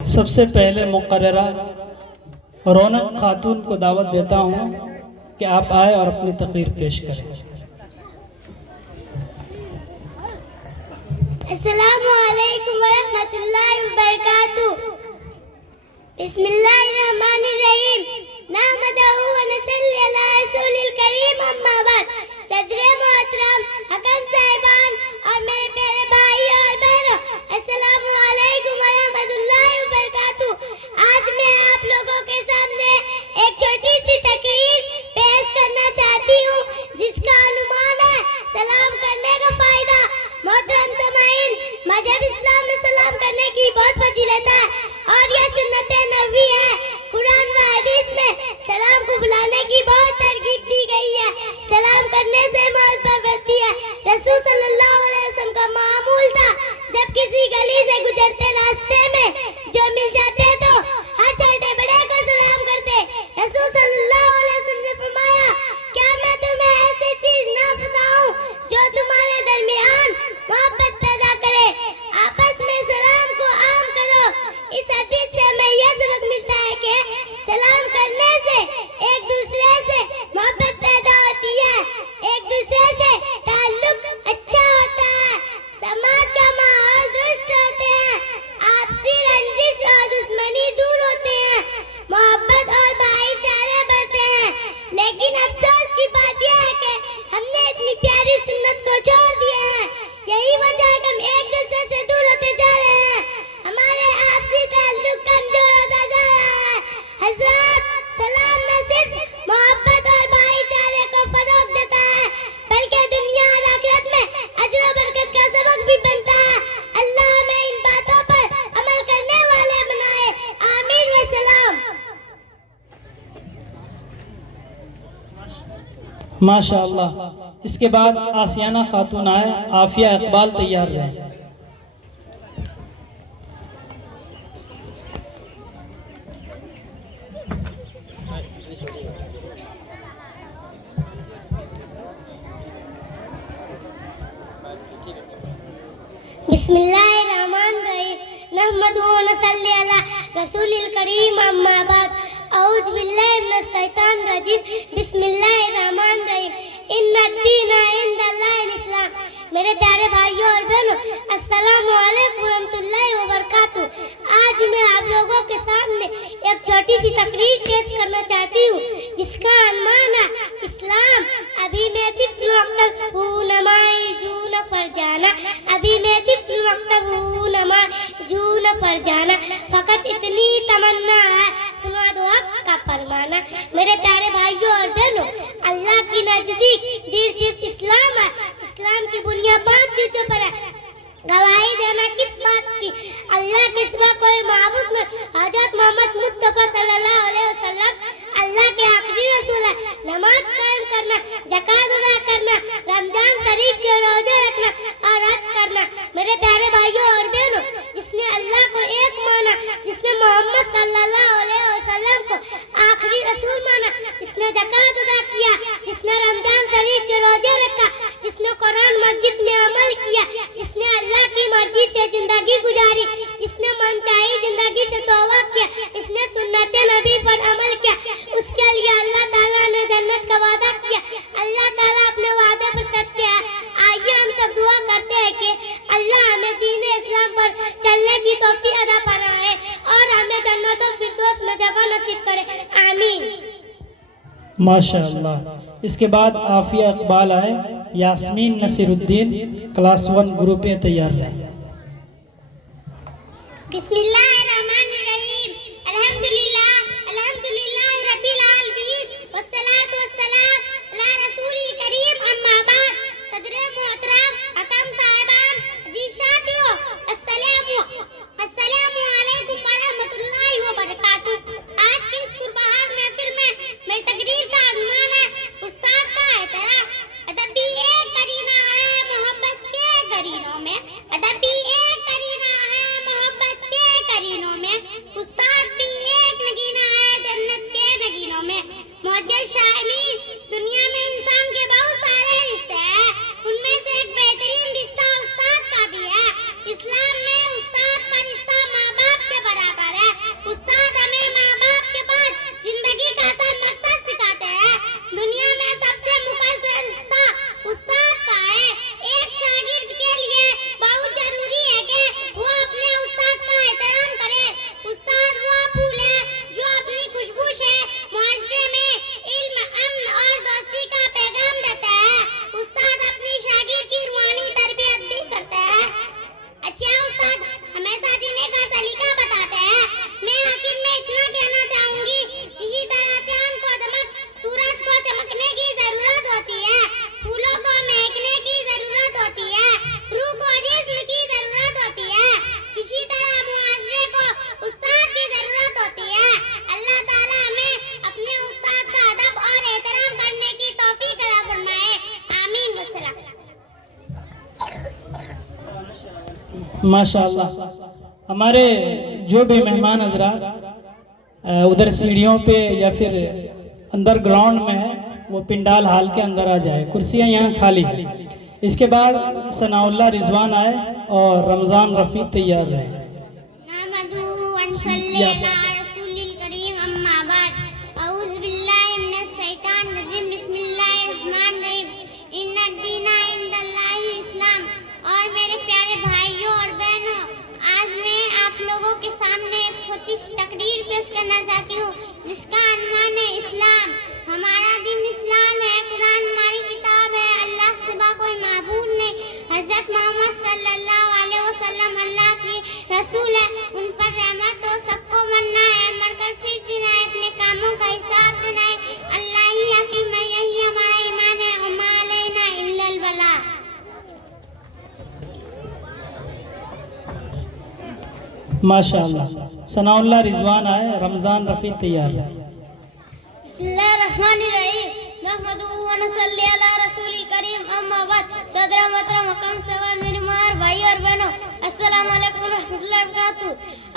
सबसे पहले मुकर्ररा रौनक खातून को दावत देता हूँ कि आप आए और अपनी तकरीर पेश करें। अस्सलामु अलैकुम वरहमतुल्लाहि वबरकातुहू। बिस्मिल्लाहिर्रहमानिर्रहीम। नहमदुहु व नसल्ली अला रसूलिल करीम, अम्मा बाद। सदरे मोहतरम, हकम साहिबान और मेरे प्यारे भाई और बहनों, अस्सलामु अलैकुम वरहमतुल्लाहि वबरकातुहू। आज मैं आप लोगों के सामने एक छोटी सी तकरीर पेश करना चाहती हूँ, जिसका अनुमान है सलाम करने का फायदा। मोहतरम समाईन, मजहब इस्लाम में सलाम करने की बहुत फजीलत है और यह सुन्नत नबवी है। कुरान व हदीस में सलाम को बुलाने की बहुत तरगीब दी गई है। सलाम करने से मोहब्बत बढ़ती है। रसूल सल्लल्लाहु अलैहि वसल्लम का मामूल था, जब किसी गली से गुजरते रास्ते में जो मिल जाते तो हर छोटे बड़े को सलाम करते। रसूल सल्लल्लाहु अलैहि वसल्लम ने फरमाया, क्या मैं तुम्हें ऐसी चीज ना बताऊं जो तुम्हारे दरमियान मोहब्बत पैदा करे? आपस में सलाम को आम करो। इस हदीस से हमें यह सबक मिलता है कि सलाम करने से एक दूसरे से मोहब्बत पैदा होती है, एक दूसरे से ताल्लुक अच्छा होता है, समाज का माहौल दुरुस्त होते हैं, आपसी रंजिश और दुश्मनी दूर होते हैं, मोहब्बत और भाईचारे बढ़ते हैं। लेकिन अफसोस की बात यह है कि हमने इतनी प्यारी सुन्नत को छोड़ दिया है। यही वजह है कि हम एक दूसरे से दूर होते जा रहे हैं, हमारे आपसी ताल्लुक कमजोर होता जा रहा है। हजरत, सलाम न सिर्फ मोहब्बत और भाईचारे को फरोग देता है, बल्कि दुनिया और आखिरत में अजर और बरकत का सबक भी बनता है। अल्लाह हमें इन बातों पर अमल करने वाले बनाए। आमीन व सलाम। माशाअल्लाह। इसके बाद आसियाना खातून आए, आफिया इकबाल तैयार रहे। बिस्मिल्लाहिर्रहमानिर्रहीम। नहमदुहु व नसल्ली अला रसूलिल करीम, अम्मा बाद। औज़ु बिल्लाहि मिनश शैतानिर रजीम। बिस्मिल्लाहिर्रहमानिर्रहीम। इन्नद्दीना इंदल्लाहिल इस्लाम। मेरे प्यारे भाइयों और बहनों, अस्सलामु अलैकुम वरहमतुल्लाहि वबरकातुहू। आज मैं आप लोगों के सामने एक छोटी सी तकरीर पेश करना चाहती हूँ, जिसका अनुमान है इस्लाम। अभी मैं तिफ्ल वक्तल नमाई जून फरजाना, अभी मैं तिफ्ल वक्तल नमाई जून फरजाना, फकत इतनी तमन्ना है सुना दो हक का फरमाना। मेरे प्यारे भाइयों और बहनों, अल्लाह की नजदीक दीन सिर्फ इस्लाम है। इस्लाम की बुनियाद 5 चीजों पर है। गवाही देना किस बात की? अल्लाह के सिवा कोई माबूद नहीं। हजरत मोहम्मद मुस्तफा सल्लल्लाहु अलैहि वसल्लम अल्लाह के आखिरी रसूल है। नमाज कायम करना, ज़कात अदा करना, रमजान शरीफ के रोजे रखना और हज करना। मेरे प्यारे भाइयों और बहनों, जिसने अल्लाह को एक माना, जिसने मोहम्मद सल्लल्लाहु अलैहि वसल्लम को आखिरी रसूल माना, जिसने ज़कात अदा किया, जिसने रमजान शरीफ के रोजे रखा, जिसने कुरान मस्जिद में अमल किया, जिसने अल्लाह की मर्जी से जिंदगी गुजारी, जिसने मनचाही जिंदगी से तौबा किया, इसने सुन्नत नबी पर अमल किया, उसके लिए अल्लाह ताला ने जन्नत का वादा किया। अल्लाह ताला अपने वादे पर सच्चे है। आइए हम सब दुआ करते हैं कि अल्लाह हमें दीन इस्लाम पर चलने की तौफीक अता फरमाए और हमें जन्नतुल फिरदौस में जगह नसीब करे। आमीन। माशाअल्लाह। इसके बाद आफिया इकबाल आए, Yasmin Nasiruddin class 1 group A तैयार रहे। बिस्मिल्लाहिर्रहमानिर्रहीम। अल्हम्दुलिल्लाह अल्हम्दुलिल्लाह रब्बिल आलमीन वस्सलातु वस्सलाम अला रसूलिल करीम, अम्मा बाद। सदरे मोहतरम, हकम साहिबान, अजीज साथियों, अस्सलामु अलैकुम वरहमतुल्लाहि वबरकातुहू। आज की इस पुरबहार महफिल में मेरी तकरीर का अनुमान है उस्ताद का एहतराम। अदब भी एक करीना है मोहब्बत के करीनों में, अदब भी एक करीना है मोहब्बत के करीनों में, उस्ताद भी एक माशाअल्लाह। हमारे जो भी मेहमान हजरात उधर सीढ़ियों पे या फिर अंदर ग्राउंड में है, वो पिंडाल हाल के अंदर आ जाए, कुर्सियां यहाँ खाली है। इसके बाद सनाउल्लाह रिजवान आए और रमज़ान रफ़ी तैयार रहे। और मेरे प्यारे भाइयों और बहनों, आज मैं आप लोगों के सामने एक छोटी सी तकरीर पेश करना चाहती हूँ जिसका अन्वान है इस्लाम। हमारा दिन इस्लाम है, कुरान हमारी किताब है, अल्लाह के सिवा कोई माबूद नहीं, हज़रत मोहम्मद सल्लल्लाहु अलैहि वसल्लम अल्लाह की रसूल है, उन पर रहमत हो। सबको मरना है, मरकर फिर जीना है, अपने कामों का हिसाब देना है। अल्लाह ही हकीम है, यही हमारा ईमान है। वमा अलैना इल्लल बलाग। माशाअल्लाह। सनाउल्लाह रिजवान आए, रमज़ान रफ़ी तैयार है। बिस्मिल्लाहिर्रहमानिर्रहीम। नहमदुहु व नसल्ली अला रसूलिल करीम, अम्मा बाद। सदर मोहतरम हुकम सवाल मेरे मार भाई और बहनों, अस्सलाम वालेकुम रहमतुल्लाहि व बरकातहू।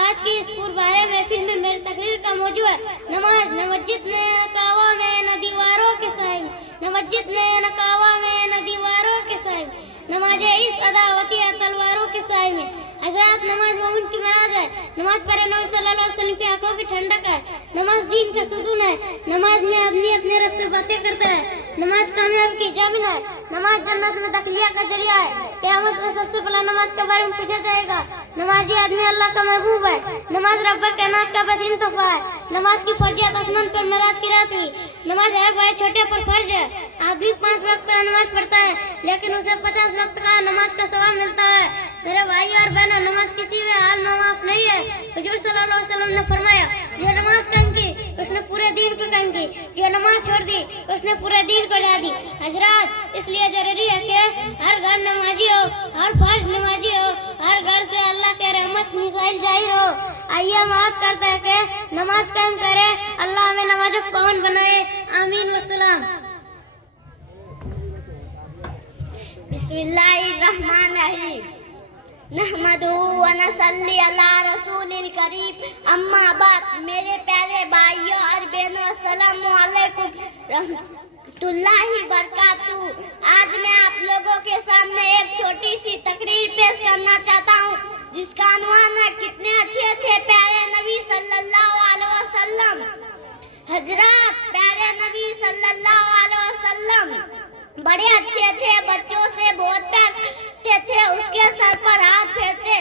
आज की इस पुरबारे महफिल में मेरी तकरीर का मौजू है नमाज। न मस्जिद में न कावा में न दीवारों के साए में, न मस्जिद में न कावा में न दीवारों के साए में, नमाज़ें इस अदा होती है तलवारों के साए में। हज़रात, नमाज मोमिन की मराज है, नमाज पर नबी सल्लल्लाहु अलैहि वसल्लम की आंखों की ठंडक है, नमाज दीन का सुतून है, नमाज में आदमी अपने रब से बातें करता है, नमाज कामयाबी की जामिन है, नमाज जन्नत में दाखिलिया का जरिया है। क़यामत में सबसे पहला नमाज के बारे में पूछा जाएगा। नमाजी आदमी अल्लाह का महबूब है, नमाज रब्ब कायनात का बेहतरीन तोहफा है। नमाज की फर्जियत आसमान पर मेराज की रात हुई। नमाज हर बड़े छोटे पर फर्ज है। आदमी 5 वक्त का नमाज पढ़ता है, लेकिन उसे 50 वक्त का नमाज का सवाब मिलता है। मेरे भाई और बहनों, नमाज किसी भी हाल में माफ नहीं है। हुजूर सल्लल्लाहु अलैहि वसल्लम ने फरमाया, जो नमाज कायम की उसने पूरे दिन को कायम की, जो नमाज छोड़ दी उसने पूरे दिन को ला दी। हजरात, इसलिए जरूरी है कि हर घर नमाजी हो, हर फर्ज नमाजी हो, हर घर से अल्लाह के रहमत मिसाइल जाहिर हो। आइए मौत करते हैं कि नमाज कायम करे, अल्लाह हमें नमाजों को पावन बनाए। आमीन वस्सलाम। बिस्मिल्लाहिर्रहमानिर्रहीम। नहमदुहु व नसल्ली अला रसूलिल करीम, अम्मा बाद। मेरे प्यारे भाइयों और बहनों, अस्सलामु अलैकुम रहमतुल्लाहि बरकातहू। आज मैं आप लोगों के सामने एक छोटी सी तकरीर पेश करना चाहता हूँ जिसका अन्वान है कितने अच्छे थे प्यारे नबी सल्लल्लाहु अलैहि वसल्लम। हजरात, प्यारे नबी सल्लल्लाहु अलैहि वसल्लम बड़े अच्छे थे, बच्चों से बहुत प्यार करते थे, उसके सर पर हाथ फेरते,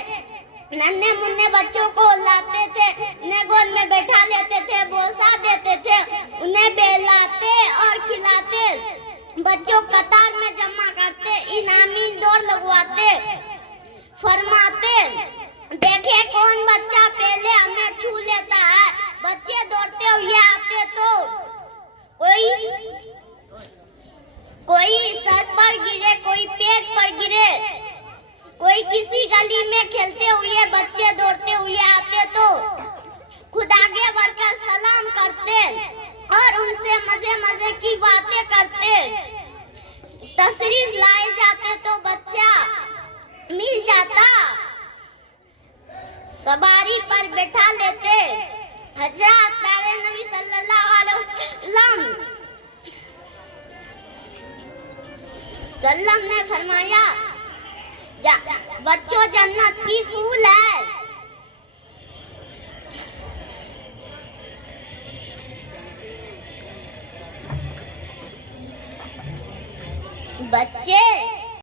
नन्हे मुन्ने बच्चों को लाते थे, उन्हें गोद में बैठा लेते थे, बोसा देते थे, उन्हें बेलाते और खिलाते, बच्चों कतार में जमा करते, इनामी दौड़ लगवाते, फरमाते, देखे कौन बच्चा पहले हमें छू लेता है। बच्चे दौड़ते हुए आते तो कोई सर पर गिरे, कोई पेट पर गिरे, कोई किसी गली में खेलते हुए बच्चे दौड़ते हुए आते तो खुद आगे बढ़कर सलाम करते और उनसे मजे मजे की बातें करते। तशरीफ लाए जाते तो बच्चा मिल जाता, सवारी पर बैठा लेते। हजरत, प्यारे नबी सल्लल्लाहु अलैहि वसल्लम ने फरमाया, बच्चों जन्नत की फूल है। बच्चे